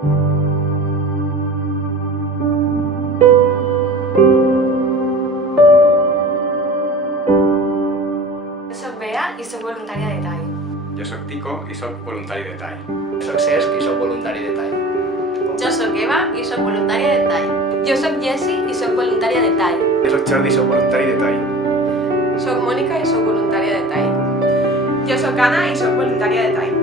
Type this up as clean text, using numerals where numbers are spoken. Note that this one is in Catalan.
Soc Bea i soc voluntària de TAI. Jo soc Tico i soc voluntari de TAI. Soc Cesc i soc voluntari de TAI. Jo soc Eva i soc voluntària de TAI. Jo soc Jessi i soc voluntària de TAI. Jo soc Jordi i soc voluntari de TAI. Soc Mònica i soc voluntària de TAI. Jo soc Anna i soc voluntària de TAI.